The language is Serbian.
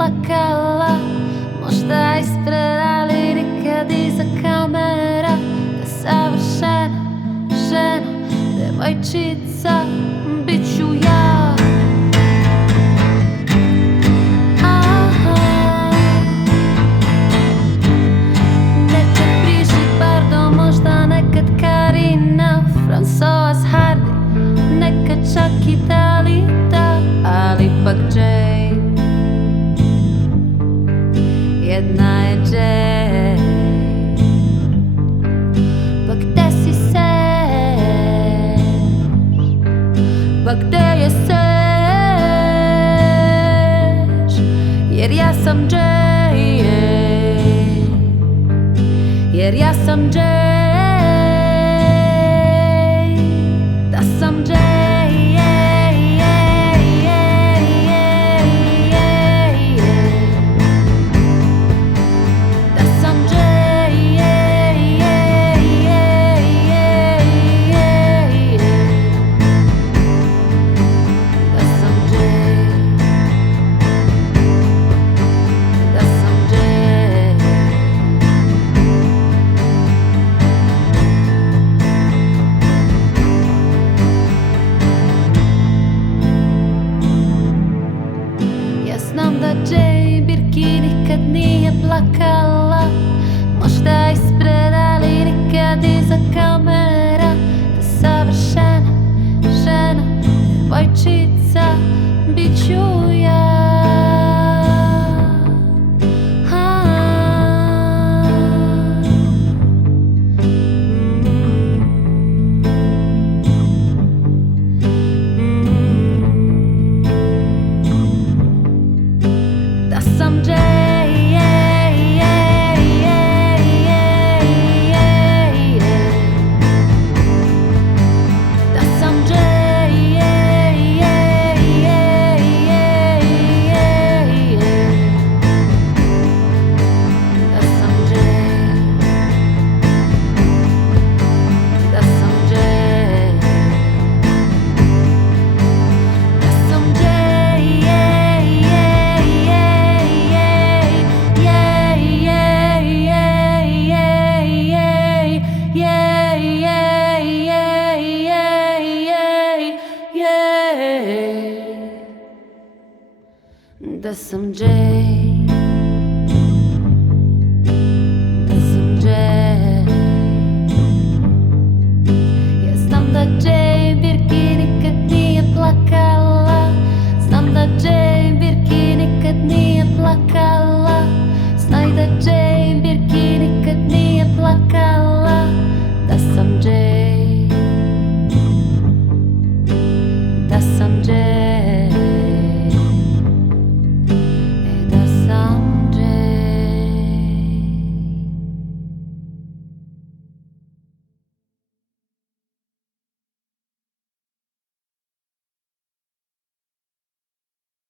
plakala. Možda ispred, ali nikad iza kamera. Da savršena žena, devojčica, bit ću ja. Nekad Brigitte Bardot, možda nekad Karina, Françoise Hardy, nekad čak i Dalida, ali ipak Jane. Jedna je Jane. Pa gde si seš? Pa gde je seš? Jer ja sam Jane. Jer ja sam Jane. Da sam Jane. Znam da Jane Birkin nikad nije plakala. Možda ispred, ali nikad iza kamera. Da savršena žena, devojčica, bit ću ja. Da sam Jane. Da sam Jane. Da sam Jane. Da sam Jane. Da sam Da sam Jane. Da sam Jane. Ja znam da Jane Birkin nikad nije plakala. Znam da Jane Birkin nikad nije plakala. Znaj da Jane Birkin nikad nije plakala. Da sam Jane.